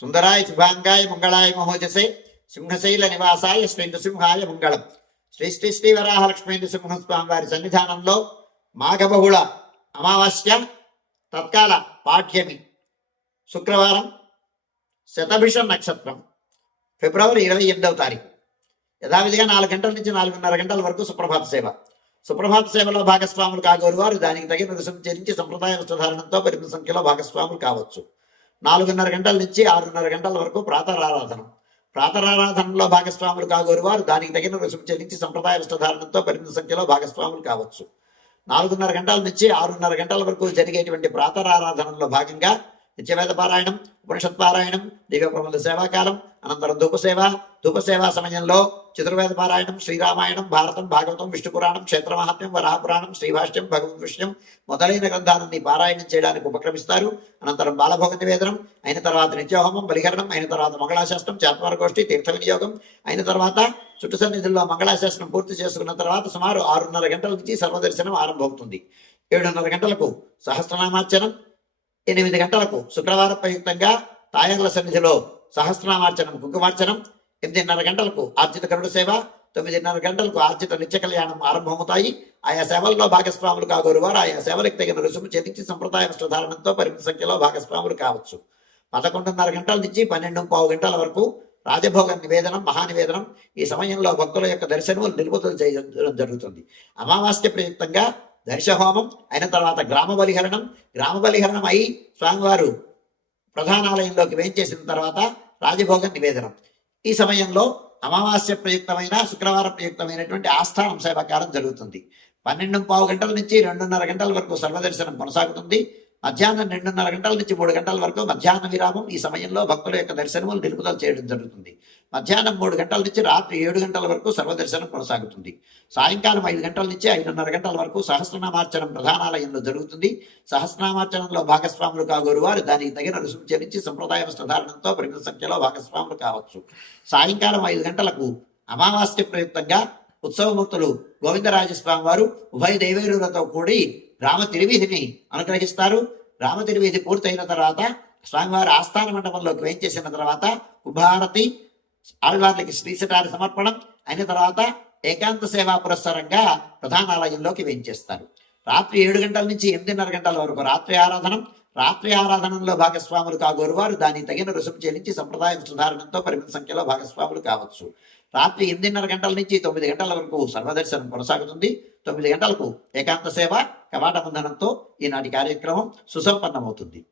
సుందరాయ శుభాంగాయ మంగళాయ మహోజసే సింహశైల నివాసాయ శ్రీ నృసింహాయ మంగళం. శ్రీ శ్రీ శ్రీ వరాహలక్ష్మీ సింహస్వామి వారి సన్నిధానంలో మాఘబహుళ అమావాస్య తత్కాల పాఠ్యమి శుక్రవారం శతభిషం నక్షత్రం ఫిబ్రవరి ఇరవై ఎనిమిదవ తారీఖు. యథావిధిగా నాలుగు గంటల నుంచి నాలుగున్నర గంటల వరకు సుప్రభాత సేవ. సుప్రభాత సేవలో భాగస్వాములు కాగోరు వారు దానికి తగిన రుసుము చెల్లించి సంప్రదాయ వస్త్రధారణంతో పరిమిత సంఖ్యలో భాగస్వాములు కావచ్చు. నాలుగున్నర గంటల నుంచి ఆరున్నర గంటల వరకు ప్రాతరారాధన. ప్రాతరారాధనలో భాగస్వాములు కాగోరు వారు. దానికి తగిన రుసుము చెల్లించి సంప్రదాయ వస్త్రధారణంతో పరిమిత సంఖ్యలో భాగస్వాములు కావచ్చు. నాలుగున్నర గంటల నుంచి ఆరున్నర గంటల వరకు జరిగేటువంటి ప్రాతరారాధనలో భాగంగా నిత్యవేద పారాయణం ఉపనిషత్ పారాయణం దివ్య ప్రబంధ సేవాకాలం అనంతరం ధూపసేవ. ధూపసేవా సమయంలో చతుర్వేద పారాయణం శ్రీరామాయణం భారతం భాగవతం విష్ణు పురాణం క్షేత్ర వరాహపురాణం శ్రీభాష్యం భగవద్ విషయం మొదలైన గ్రంథాలన్నీ పారాయణం చేయడానికి ఉపక్రమిస్తారు. అనంతరం బాలభోగ నివేదనం అయిన తర్వాత నిత్యహోమం బలిహరణం అయిన తర్వాత మంగళాశాస్త్రం చాత్వారగోష్ఠి తీర్థ వినియోగం అయిన తర్వాత చుట్టు సన్నిధుల్లో మంగళాశాసనం పూర్తి చేసుకున్న తర్వాత సుమారు ఆరున్నర గంటల నుంచి సర్వదర్శనం ఆరంభమవుతుంది. ఏడున్నర గంటలకు సహస్రనామార్చనం ఎనిమిది గంటలకు శుక్రవారం ప్రయుక్తంగా తాయర్ల సన్నిధిలో సహస్రనామార్చనం కుంకుమార్చనం ఎనిమిదిన్నర గంటలకు ఆర్జిత గరుడ సేవ తొమ్మిదిన్నర గంటలకు ఆర్జిత నిత్య కళ్యాణం ఆరంభమవుతాయి. ఆయా సేవల్లో భాగస్వాములు కాగోరు వారు ఆయా సేవలకు తగిన రుసుము చెల్లించి సంప్రదాయ వస్త్రధారణంతో పరిమిత సంఖ్యలో భాగస్వాములు కావచ్చు. పదకొండున్నర గంటల నుంచి పన్నెండు పావు గంటల వరకు రాజభోగ నివేదనం మహానివేదనం ఈ సమయంలో భక్తుల యొక్క దర్శనము నిలుపుదల చేయడం జరుగుతుంది. అమావాస్య ప్రయుక్తంగా దర్శహోమం అయిన తర్వాత గ్రామ బలిహరణం. గ్రామ బలిహరణం అయి స్వామివారు ప్రధానాలయంలోకి వేంచేసిన తర్వాత రాజభోగ నివేదనం. ఈ సమయంలో అమావాస్య ప్రయుక్తమైన శుక్రవారం ప్రయుక్తమైనటువంటి ఆస్థానం సేవకారం జరుగుతుంది. పన్నెండు పావు గంటల నుంచి రెండున్నర గంటల వరకు సర్వదర్శనం కొనసాగుతుంది. మధ్యాహ్నం రెండున్నర గంటల నుంచి మూడు గంటల వరకు మధ్యాహ్న విరామం. ఈ సమయంలో భక్తుల యొక్క దర్శనములు నిలుపుదల చేయడం జరుగుతుంది. మధ్యాహ్నం మూడు గంటల నుంచి రాత్రి ఏడు గంటల వరకు సర్వదర్శనం కొనసాగుతుంది. సాయంకాలం ఐదు గంటల నుంచి ఐదున్నర గంటల వరకు సహస్రనామార్చనం ప్రధానాలయంలో జరుగుతుంది. సహస్రనామార్చనంలో భాగస్వాములు కాగోరు వారు దానికి తగిన రుసుము చెల్లించి సంప్రదాయ వస్త్రధారణంతో పరిమిత సంఖ్యలో భాగస్వాములు కావచ్చు. సాయంకాలం ఐదు గంటలకు అమావాస్య ప్రయుక్తంగా ఉత్సవమూర్తులు గోవిందరాజస్వామి వారు ఉభయ దేవేరులతో కూడి రామ తిరువీధిని అనుగ్రహిస్తారు. రామ తిరువీధి పూర్తయిన తర్వాత స్వామివారి ఆస్థాన మండపంలోకి వేయించేసిన తర్వాత కుభారతి ఆళ్వార్లకి శ్రీశటారి సమర్పణం. అయిన తర్వాత ఏకాంత సేవా పురస్సరంగా ప్రధానాలయంలోకి వేయించేస్తారు. రాత్రి ఏడు గంటల నుంచి ఎనిమిదిన్నర గంటల వరకు రాత్రి ఆరాధనం. రాత్రి ఆరాధనలో భాగస్వాములు కాగోరు వారు దానికి తగిన రుసుము చెల్లించి సంప్రదాయ సుధారణంతో పరిమిత సంఖ్యలో భాగస్వాములు కావచ్చు. రాత్రి ఎనిమిదిన్నర గంటల నుంచి తొమ్మిది గంటల వరకు సర్వదర్శనం కొనసాగుతుంది. తొమ్మిది గంటలకు ఏకాంత సేవ కవాట బంధనంతో ఈనాటి కార్యక్రమం సుసంపన్నమవుతుంది.